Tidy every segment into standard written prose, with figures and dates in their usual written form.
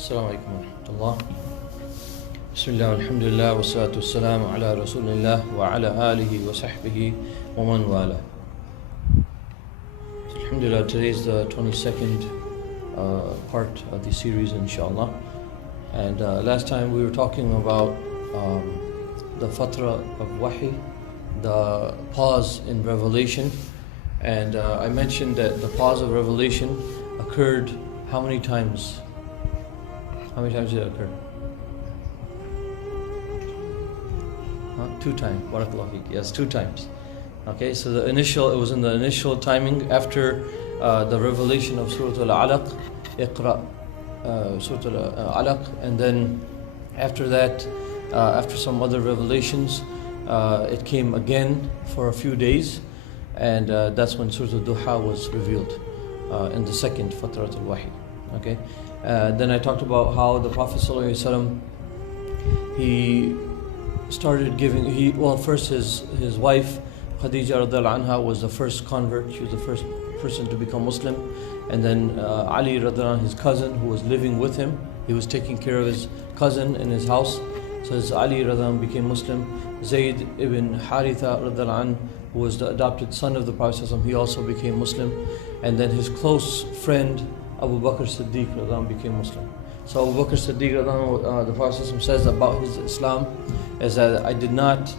السلام عليكم ورحمة الله. بسم الله والحمد لله والصلاة والسلام على رسول الله وعلى آله وصحبه ومن والاه. Alhamdulillah, today is the 22nd part of the series, inshallah. And last time we were talking about the fatra of wahi, the pause in revelation. And I mentioned that the pause of revelation occurred how many times? How many times did it occur? 2 times. Barakallahu feek. Yes, 2 times. Okay, so it was in the initial timing after the revelation of Surah Al-Alaq, Iqra, Surah Al-Alaq, and then after that, after some other revelations, it came again for a few days, and that's when Surah Al-Duha was revealed in the second Fatrat al-Wahi. Okay, then I talked about how the Prophet ﷺ, he started giving, first his wife Khadija radiallahu anha was the first convert. She was the first person to become Muslim. And then Ali radiallahu anhu, his cousin who was living with him, he was taking care of his cousin in his house. So as Ali radiallahu anhu became Muslim, Zayd ibn Haritha radiallahu anhu, who was the adopted son of the Prophet, he also became Muslim. And then his close friend Abu Bakr Siddiq radiallahu anhu became Muslim. So Abu Bakr Siddiq radiallahu anhu, the Prophet says about his Islam is that I did not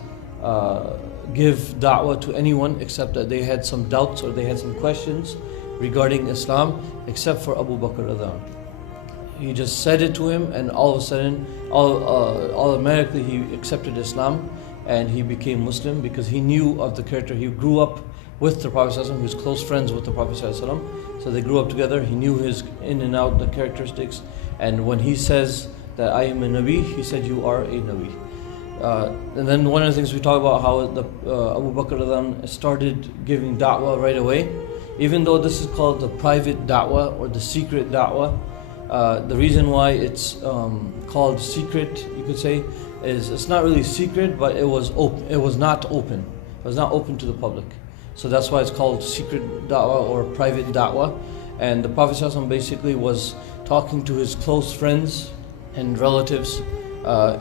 give da'wah to anyone except that they had some doubts or they had some questions regarding Islam, except for Abu Bakr radiallahu anhu. He just said it to him, and all of a sudden, automatically he accepted Islam and he became Muslim because he knew of the character. He grew up with the Prophet ﷺ, he was close friends with the Prophet ﷺ, so they grew up together. He knew his in and out, the characteristics, and when he says that I am a Nabi, he said you are a Nabi. And then one of the things we talk about how the Abu Bakr started giving da'wah right away. Even though this is called the private da'wah or the secret da'wah, the reason why it's called secret, you could say, is it's not really secret, but it was open. It was not open. It was not open to the public. So that's why it's called secret da'wah or private da'wah. And the Prophet ﷺ basically was talking to his close friends and relatives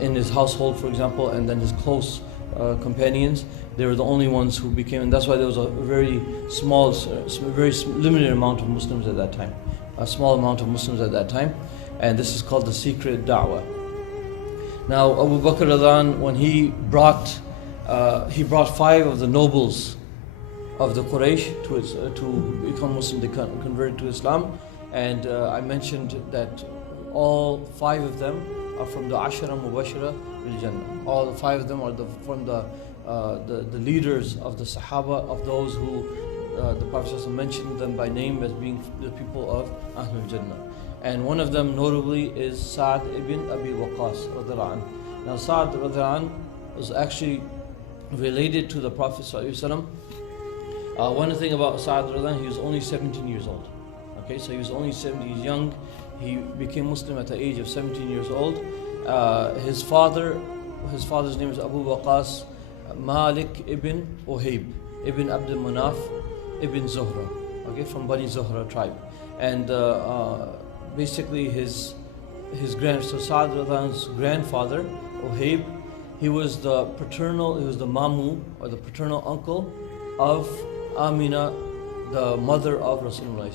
in his household, for example, and then his close companions. They were the only ones who became, and that's why there was a very small, very limited amount of Muslims at that time. A small amount of Muslims at that time, and this is called the secret da'wah. Now, Abu Bakr radiallahu anhu, when he brought 5 of the nobles of the Quraysh to become Muslim, they converted to Islam, and I mentioned that all 5 of them are from the Ashara Mubashara bil Jannah. All 5 of them are from the leaders of the Sahaba, of those who the Prophet mentioned them by name as being the people of Ahlul Jannah. And one of them notably is Sa'd ibn Abi Waqqas radiallahu anhu. Now Sa'd radiallahu anhu was actually related to the Prophet sallallahu alaihi wasallam. One thing about Sa'd radiallahu anhu, he was only 17 years old. Okay, so he was only 17, he's young. He became Muslim at the age of 17 years old. His father's name is Abu Waqqas Malik ibn Uhayb ibn Abdul Manaf ibn Zuhra, okay, from Bani Zuhra tribe. And basically his Sa'd's grandfather, Uhayb, he was the mamu or the paternal uncle of Amina, the mother of Rasulullah.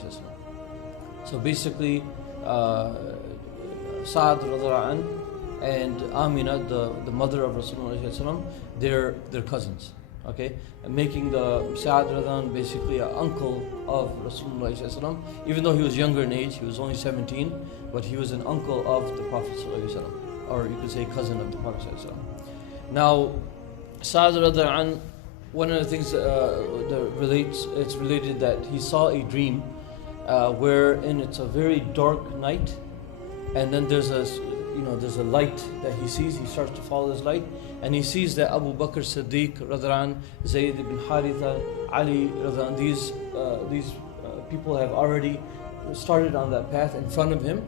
So basically, Sa'd radiallahu anhu and Amina, the mother of Rasulullah, they're cousins. Okay, and making the Sa'd radiallahu anhu basically an uncle of Rasulullah, even though he was younger in age, he was only 17, but he was an uncle of the Prophet, or you could say cousin of the Prophet. Now, Sa'd radiallahu anhu, one of the things it's related that he saw a dream wherein it's a very dark night, and then there's a light that he sees. He starts to follow this light, and he sees that Abu Bakr Siddiq radiallahu anhu, Zayd ibn Haritha, Ali radiallahu anhu, these people have already started on that path in front of him,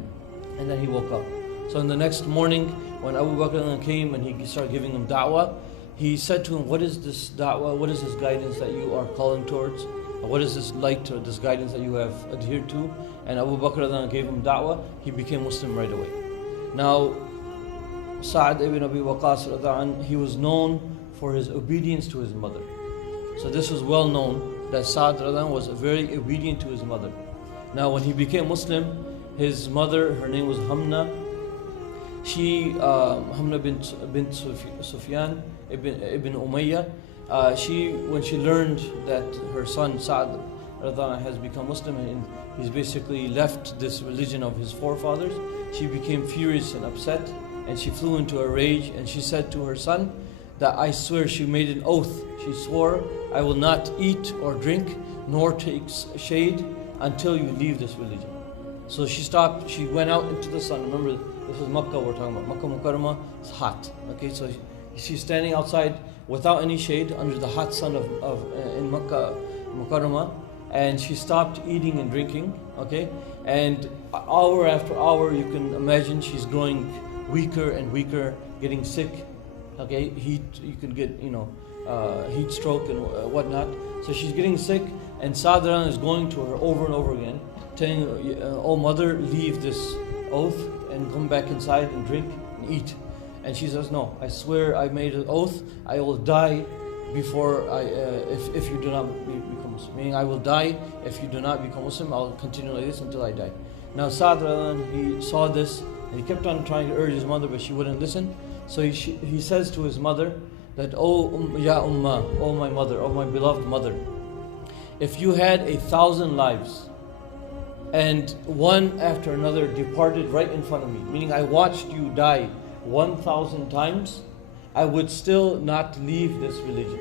and then he woke up. So in the next morning, when Abu Bakr came and he started giving him da'wah, he said to him, what is this da'wah, what is this guidance that you are calling towards? What is this light or this guidance that you have adhered to? And Abu Bakr gave him da'wah. He became Muslim right away. Now, Sa'd ibn Abi Waqqas, he was known for his obedience to his mother. So this was well known that Sa'd was very obedient to his mother. Now when he became Muslim, his mother, her name was Hamna. She, Hamna bint Sufyan ibn Umayyah, when she learned that her son Sa'd has become Muslim and he's basically left this religion of his forefathers, she became furious and upset, and she flew into a rage, and she said to her son that I swear, she made an oath. She swore, I will not eat or drink nor take shade until you leave this religion. So she stopped, she went out into the sun. Remember, this is Makkah we're talking about. Makkah Mukarramah is hot. Okay, so she's standing outside without any shade under the hot sun in Makkah Mukarramah, and she stopped eating and drinking. Okay, and hour after hour, you can imagine she's growing weaker and weaker, getting sick. Okay, heat, you can get, heat stroke and whatnot. So she's getting sick, and Sa'd is going to her over and over again, telling her, oh mother, leave this oath and come back inside and drink and eat. And she says, no, I swear I made an oath, I will die before if you do not become Muslim. Meaning I will die if you do not become Muslim, I'll continue like this until I die. Now Sa'd, he saw this, and he kept on trying to urge his mother, but she wouldn't listen. So he says to his mother that, oh ya Ummah, oh my mother, oh my beloved mother, if you had 1,000 lives and one after another departed right in front of me, meaning I watched you die 1,000 times, I would still not leave this religion.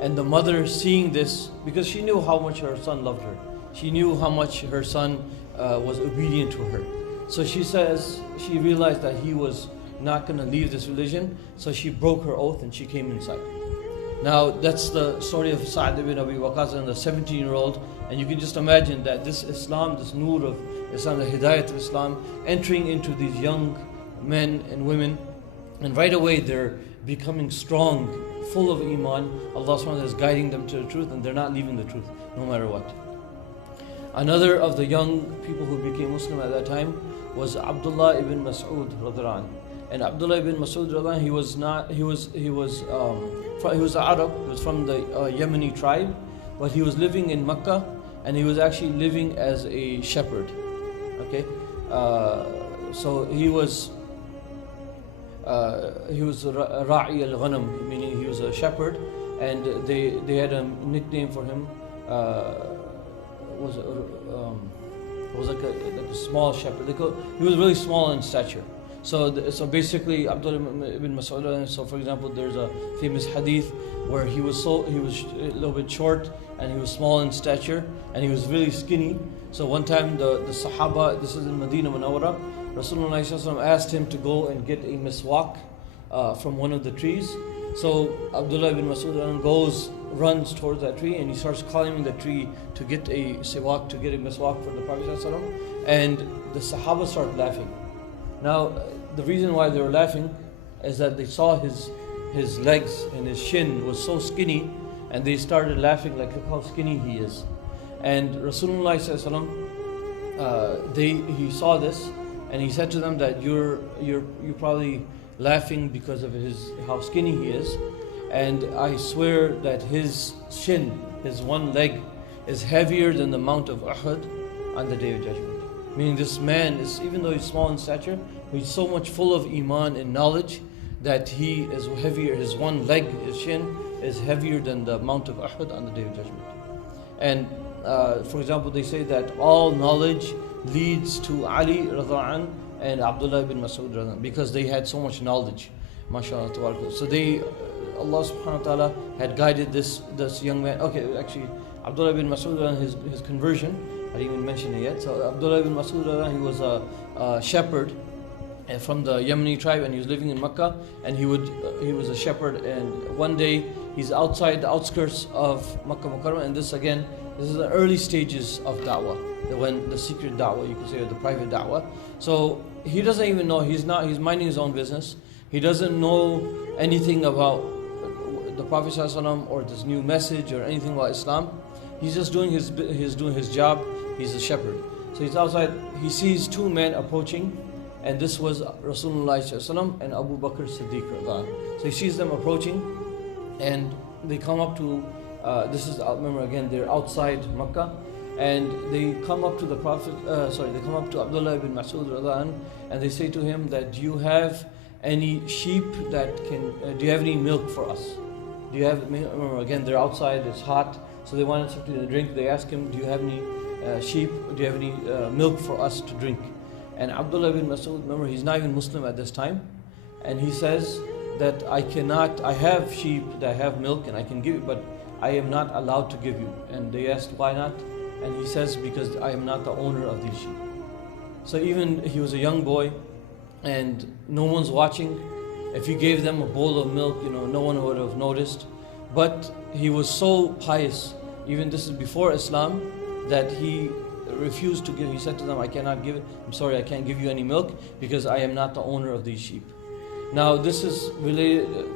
And the mother, seeing this, because she knew how much her son loved her, she knew how much her son was obedient to her. So she says, she realized that he was not going to leave this religion, so she broke her oath and she came inside. Now that's the story of Sa'd ibn Abi Waqqas and the 17-year-old, and you can just imagine that this Islam, this nur of Islam, the hidayat of Islam, entering into these young men and women, and right away they're becoming strong, full of iman. Allah subhanahu wa ta'ala is guiding them to the truth, and they're not leaving the truth no matter what. Another of the young people who became Muslim at that time was Abdullah ibn Mas'ud radhiyallahu anhu. And Abdullah ibn Mas'ud radhiyallahu anhu, he was Arab, he was from the Yemeni tribe, but he was living in Makkah, and he was actually living as a shepherd. Okay, so he was Ra'i al-Ghanam, meaning he was a shepherd, and they had a nickname for him. Was like a small shepherd. He was really small in stature. So basically, Abdullah ibn Mas'ud. So for example, there's a famous hadith where he was a little bit short, and he was small in stature, and he was really skinny. So one time the Sahaba, this is in Medina Munawwara, Rasulullah asked him to go and get a miswak from one of the trees. So Abdullah ibn Mas'ud runs towards that tree, and he starts climbing the tree to get a siwak, to get a miswak for the Prophet ﷺ, and the Sahaba start laughing. Now the reason why they were laughing is that they saw his legs and his shin was so skinny, and they started laughing like, look how skinny he is. And Rasulullah ﷺ, he saw this, and he said to them that you're probably laughing because of how skinny he is, and I swear that his shin, his one leg, is heavier than the Mount of Uhud on the Day of Judgment. Meaning this man is, even though he's small in stature, he's so much full of iman and knowledge that he is heavier, his one leg, his shin, is heavier than the Mount of Uhud on the Day of Judgment. And for example, they say that all knowledge leads to Ali radhiyallahu anhu and Abdullah ibn Mas'ud radhiyallahu anhu, because they had so much knowledge, mashallah tabarakallah. So Allah subhanahu wa ta'ala had guided this young man. Okay, actually Abdullah ibn Mas'ud, his conversion, I didn't even mention it yet. So Abdullah ibn Mas'ud, he was a shepherd from the Yemeni tribe, and he was living in Makkah, and he was a shepherd, and one day he's outside the outskirts of Makkah Mukarramah, and this is the early stages of Dawah, when the secret Dawah, you could say, or the private Dawah. So he doesn't even know, he's minding his own business. He doesn't know anything about the Prophet ﷺ or this new message or anything about Islam. He's just doing his job. He's a shepherd. So he's outside, he sees two men approaching, And this was Rasulullah ﷺ and Abu Bakr Siddiq radiallahu anhu. So he sees them approaching, and they come up to, remember again, they're outside Makkah, and they come up to the Prophet, they come up to Abdullah ibn Mas'ud radiallahu anhu, and they say to him that, do you have any sheep that do you have any milk for us? Do you have, remember again, they're outside, it's hot, so they wanted something to drink. They ask him, do you have any sheep, do you have any milk for us to drink? And Abdullah ibn Mas'ud, remember, he's not even Muslim at this time, and he says that I have sheep that have milk and I can give you, but I am not allowed to give you. And they asked, why not? And he says, because I am not the owner of these sheep. So even he was a young boy and no one's watching. If he gave them a bowl of milk, no one would have noticed. But he was so pious, even this is before Islam, that he refused to give. He said to them, I cannot give it. I'm sorry, I can't give you any milk because I am not the owner of these sheep. Now this is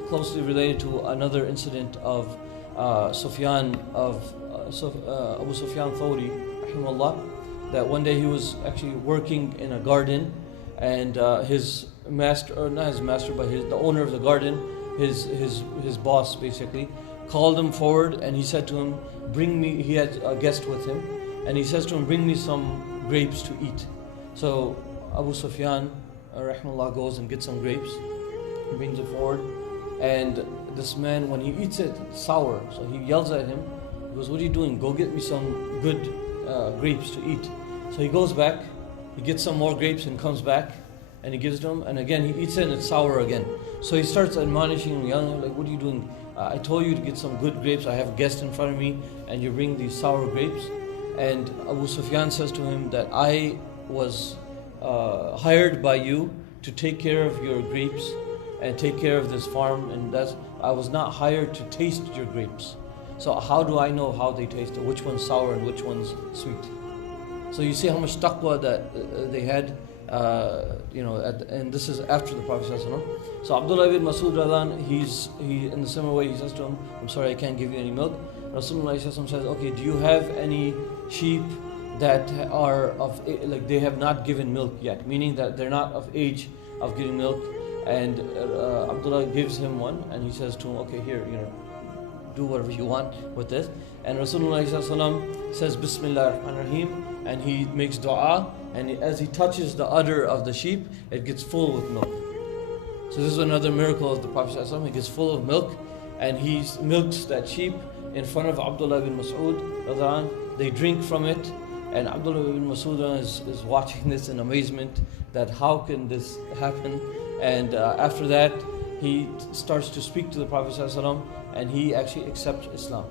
closely related to another incident of Abu Sufyan Thawri, rahimahullah, that one day he was actually working in a garden, and his master, or not his master, but the owner of the garden, his boss basically, called him forward, and he said to him, he had a guest with him, and he says to him, bring me some grapes to eat. So Abu Sufyan rahimahullah goes and gets some grapes, brings it forward, and this man, when he eats it, it's sour, so he yells at him. He goes, what are you doing? Go get me some good grapes to eat. So he goes back, he gets some more grapes and comes back, and he gives to him, and again he eats it and it's sour again. So he starts admonishing him, yelling at him, like, what are you doing? I told you to get some good grapes. I have a guest in front of me, and you bring these sour grapes. And Abu Sufyan says to him that I was hired by you to take care of your grapes and take care of this farm, and I was not hired to taste your grapes. So how do I know how they taste, which one's sour and which one's sweet? So you see how much taqwa that they had, and this is after the Prophet ﷺ. So Abdullah ibn Mas'ud he in the similar way, he says to him, I'm sorry, I can't give you any milk. Rasulullah says, okay, do you have any sheep that are they have not given milk yet, meaning that they're not of age of giving milk? And Abdullah gives him one, and he says to him, okay, here, do whatever you want with this. And Rasulullah says, Bismillah ar-Rahman ar-Rahim, and he makes dua, and as he touches the udder of the sheep, it gets full with milk. So this is another miracle of the Prophet ﷺ. He gets full of milk, and he milks that sheep in front of Abdullah ibn Mas'ud. They drink from it, and Abdullah ibn Mas'ud is watching this in amazement, that how can this happen? And after that, he starts to speak to the Prophet ﷺ, and he actually accepts Islam.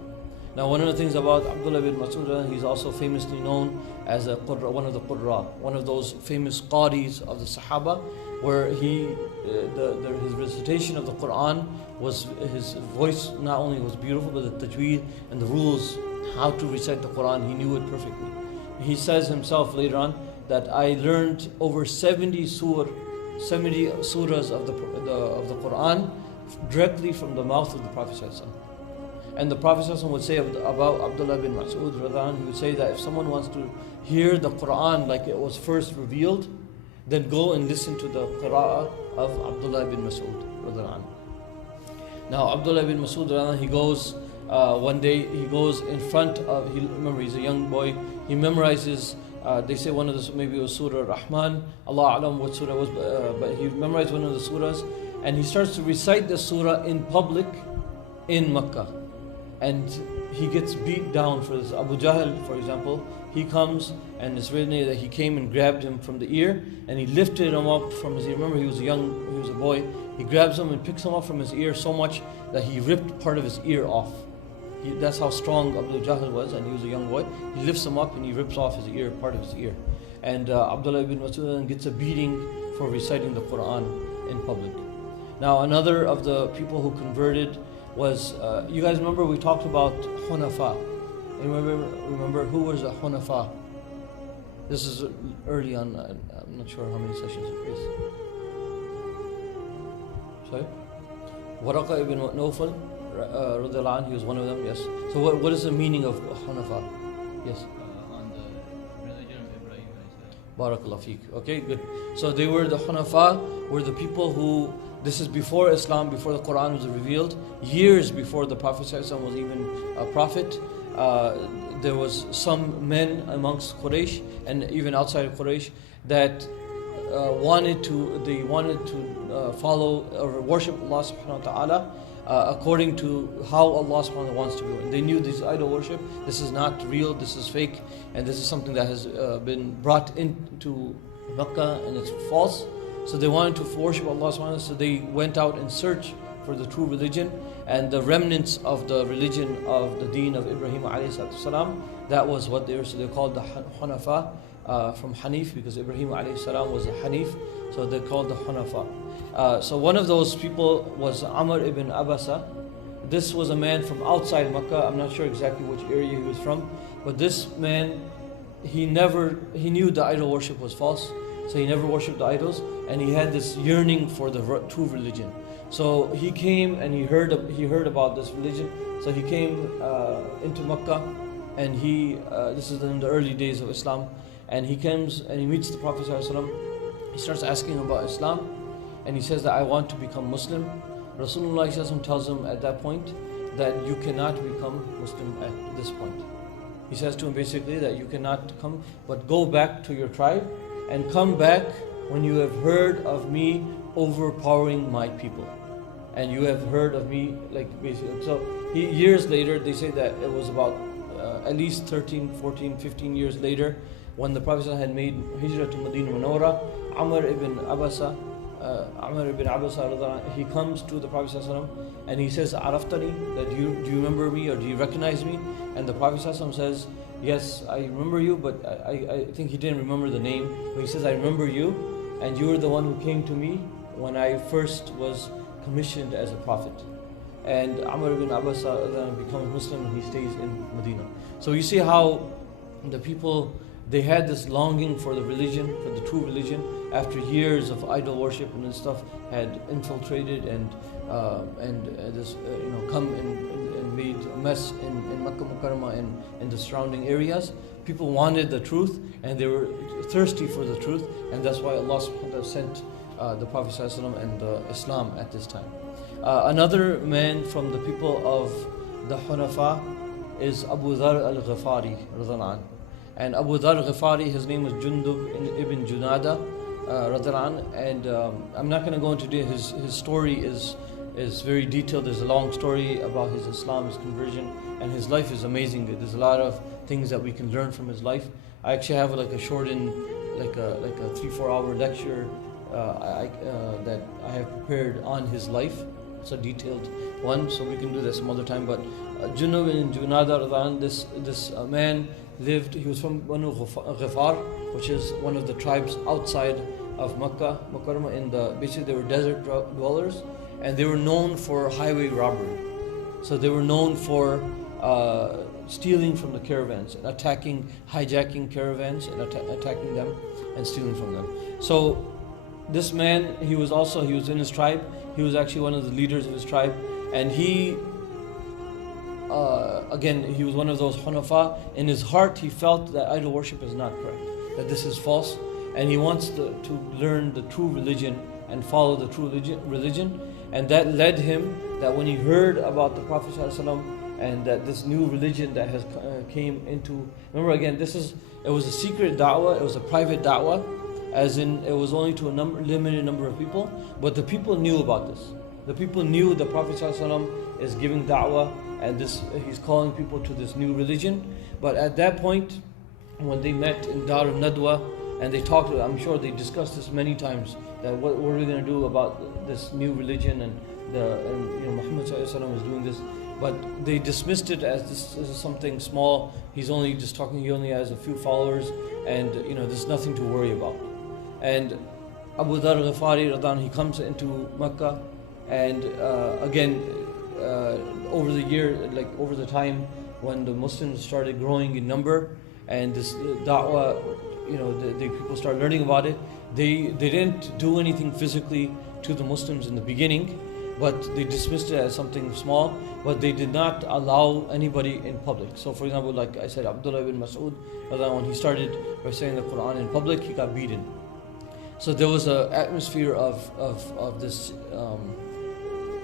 Now, one of the things about Abdullah ibn Mas'ud, he's also famously known as one of the Qurra, one of those famous Qadis of the Sahaba, where his recitation of the Quran his voice not only was beautiful, but the tajweed and the rules, how to recite the Quran, he knew it perfectly. He says himself later on that I learned over 70 surahs of the Quran directly from the mouth of the Prophet ﷺ. And the Prophet ﷺ would say about Abdullah bin Mas'ud, he would say that if someone wants to hear the Quran like it was first revealed, then go and listen to the qira'ah of Abdullah bin Mas'ud. Now Abdullah bin Mas'ud, he goes one day, he goes in front of, remember he's a young boy, he memorizes, they say one of the, maybe it was Surah Rahman, Allah Alam what surah was, but he memorized one of the surahs, and he starts to recite the surah in public in Makkah. And he gets beat down for this. Abu Jahl, for example, he comes, and it's written that he came and grabbed him from the ear, and he lifted him up from his ear. Remember, he was a boy. He grabs him and picks him up from his ear so much that he ripped part of his ear off. That's how strong Abu Jahl was, and he was a young boy. He lifts him up and he rips off his ear, part of his ear. And Abdullah ibn Mas'ud gets a beating for reciting the Quran in public. Now, another of the people who converted was, you guys remember we talked about Hunafa. Remember who was a Hunafa? This is early on, I'm not sure how many sessions it is. Sorry? Waraqa ibn Nawfal, he was one of them, yes. So what is the meaning of Hunafa? Yes? On the religion of Ibrahim. Barakallah feek. Okay, good. So they were the Hunafa, were the people who, this is before Islam, before the Quran was revealed, years before the Prophet ﷺ was even a prophet. There was some men amongst Quraysh and even outside of Quraysh that wanted to follow or worship Allah subhanahu wa ta'ala according to how Allah subhanahu wa ta'ala wants to do. And they knew this idol worship, this is not real, this is fake, and this is something that has been brought into Makkah and it's false. So they wanted to worship Allah subhanahu wa ta'ala, so they went out in search for the true religion and the remnants of the religion of the deen of Ibrahim alayhi salam. That was what they were, so they're called the Hunafa from Hanif, because Ibrahim alayhi salam was a Hanif, so they're called the Hunafa. So one of those people was Amr ibn Abasa. This was a man from outside Makkah. I'm not sure exactly which area he was from, but this man, he knew the idol worship was false, so he never worshipped the idols, and he had this yearning for the true religion. So he came and he heard about this religion. So he came into Makkah, and this is in the early days of Islam, and he comes and he meets the Prophet ﷺ. He starts asking him about Islam, and he says that I want to become Muslim. Rasulullah ﷺ tells him at that point that you cannot become Muslim at this point. He says to him basically that you cannot come, but go back to your tribe and come back when you have heard of me overpowering my people. And you have heard of me, like basically. So years later, they say that it was about at least 13, 14, 15 years later, when the Prophet had made Hijrah to Medina Munawwara, Amr ibn Abasa, he comes to the Prophet and he says, Araftani, that do you remember me or do you recognize me? And the Prophet says, yes, I remember you, but I think he didn't remember the name. But he says, I remember you, and you were the one who came to me when I first was commissioned as a prophet. And Amr ibn Abasa then becomes Muslim and he stays in Medina. So you see how the people, they had this longing for the religion, for the true religion, after years of idol worship and stuff had infiltrated and come and made a mess in Makkah Mukarramah and in the surrounding areas. People wanted the truth and they were thirsty for the truth, and that's why Allah subhanahu wa ta'ala sent the Prophet ﷺ and Islam at this time. Another man from the people of the Hunafa is Abu Dhar al-Ghifari radhiyallahu anh. And Abu Dhar al-Ghifari, his name was Jundub ibn Junada radhiyallahu anh. And I'm not going to go into detail. His story is very detailed. There's a long story about his Islam, his conversion, and his life is amazing. There's a lot of things that we can learn from his life. I actually have like a shortened, like a 3-4 hour lecture that I have prepared on his life. It's a detailed one, so we can do that some other time. But Junub in Junada, this man lived. He was from Banu Ghifar, which is one of the tribes outside of Makkah Mukarramah. Basically they were desert dwellers, and they were known for highway robbery. So they were known for stealing from the caravans and hijacking caravans and attacking them and stealing from them. So this man, he was in his tribe. He was actually one of the leaders of his tribe, and he was one of those Hunafa. In his heart, he felt that idol worship is not correct, that this is false, and he wants to learn the true religion and follow the true religion. And that led him, that when he heard about the Prophet ﷺ and that this new religion that has came into, remember again, it was a secret da'wah, it was a private da'wah, as in it was only to a limited number of people, but the people knew about this. The people knew the Prophet ﷺ is giving da'wah, and he's calling people to this new religion. But at that point, when they met in Dar al-Nadwa and they talked, I'm sure they discussed this many times, that what are we going to do about this new religion, and Muhammad ﷺ is doing this. But they dismissed it as this is something small. He's only just talking. He only has a few followers, and there's nothing to worry about. And Abu Dhar al-Ghifari, he comes into Makkah, and again, over the time when the Muslims started growing in number, and this da'wah, the people started learning about it. They didn't do anything physically to the Muslims in the beginning, but they dismissed it as something small, but they did not allow anybody in public. So for example, like I said, Abdullah ibn Mas'ud, when he started reciting the Quran in public, he got beaten. So there was an atmosphere of this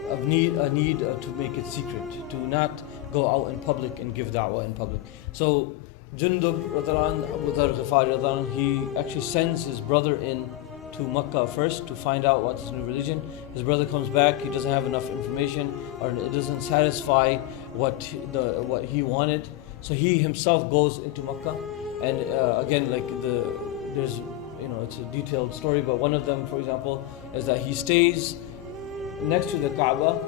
a need to make it secret, to not go out in public and give da'wah in public. So Jundub Abu Dharr Ghifari, he actually sends his brother in to Makkah first to find out what's his new religion. His brother comes back, he doesn't have enough information, or it doesn't satisfy what he wanted. So he himself goes into Makkah, and again, like there's it's a detailed story, but one of them, for example, is that he stays next to the Kaaba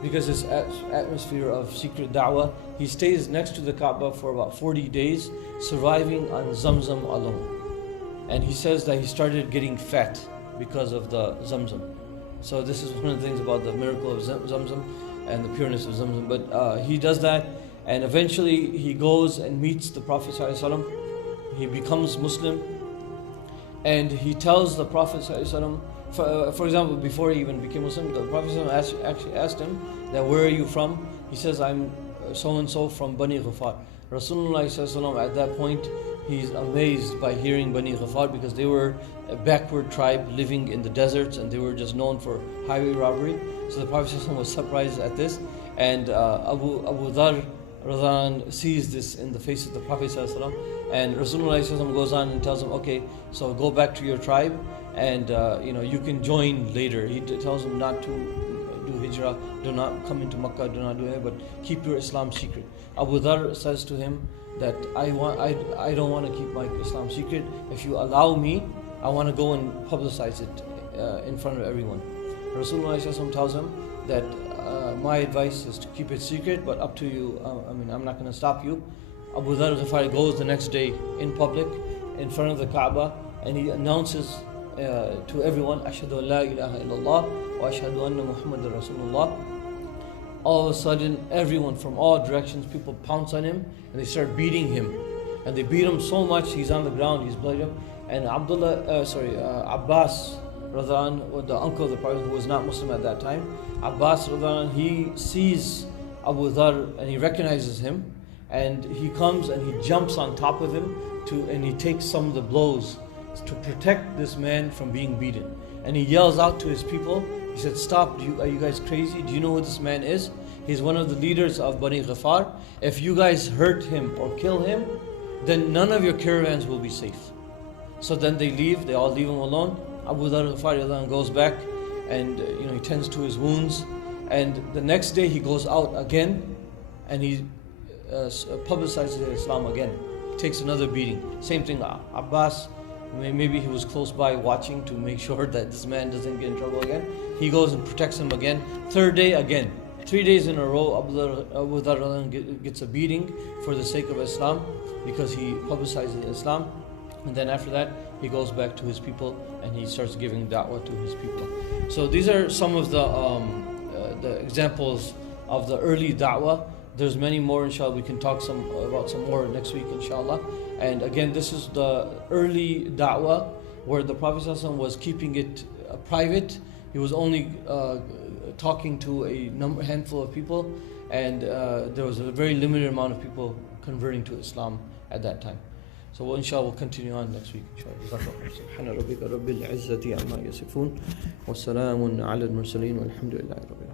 because it's atmosphere of secret da'wah. He stays next to the Kaaba for about 40 days, surviving on Zamzam alone. And he says that he started getting fat because of the Zamzam. So this is one of the things about the miracle of Zamzam and the pureness of Zamzam. But he does that, and eventually he goes and meets the Prophet ﷺ. He becomes Muslim, and he tells the Prophet ﷺ, for example, before he even became Muslim, the Prophet ﷺ actually asked him that, where are you from? He says, I'm so-and-so from Bani Ghifar. Rasulullah ﷺ at that point, he's amazed by hearing Bani Ghifar, because they were a backward tribe living in the deserts, and they were just known for highway robbery. So the Prophet ﷺ was surprised at this, and Abu Dharr sees this in the face of the Prophet ﷺ, and Rasulullah ﷺ goes on and tells him, okay, so go back to your tribe, and you can join later. He tells him not to do hijrah, do not come into Makkah, do not do it, but keep your Islam secret. Abu Dharr says to him that I don't want to keep my Islam secret. If you allow me, I want to go and publicize it in front of everyone. Rasulullah ﷺ tells him that my advice is to keep it secret, but up to you. I'm not going to stop you. Abu Dharr Ghifari goes the next day in public, in front of the Kaaba, and he announces to everyone, Ashhadu an la ilaha illallah wa ashhadu anna Muhammadan Rasulullah. All of a sudden, everyone from all directions, people pounce on him, and they start beating him. And they beat him so much, he's on the ground, he's bloody up. And Abbas, the uncle of the Prophet, who was not Muslim at that time, Abbas, he sees Abu Dharr and he recognizes him, and he comes and he jumps on top of him and he takes some of the blows to protect this man from being beaten. And he yells out to his people, he said, stop, are you guys crazy? Do you know who this man is? He's one of the leaders of Bani Ghifar. If you guys hurt him or kill him, then none of your caravans will be safe. So then they all leave him alone. Abu Dharr Ghifari goes back, and he tends to his wounds, and the next day he goes out again, and he publicizes Islam again. He takes another beating. Same thing, Abbas, maybe he was close by watching to make sure that this man doesn't get in trouble again. He goes and protects him again. Third day again. 3 days in a row, Abu Dharr gets a beating for the sake of Islam, because he publicizes Islam. And then after that, he goes back to his people and he starts giving da'wah to his people. So these are some of the examples of the early da'wah. There's many more, inshallah. We can talk about some more next week, inshallah. And again, this is the early da'wah where the Prophet ﷺ was keeping it private. He was only talking to a handful of people, and there was a very limited amount of people converting to Islam at that time. So inshallah we'll continue on next week. سبحان ربك رب العزة عما يصفون وسلام على المرسلين والحمد لله رب العالمين.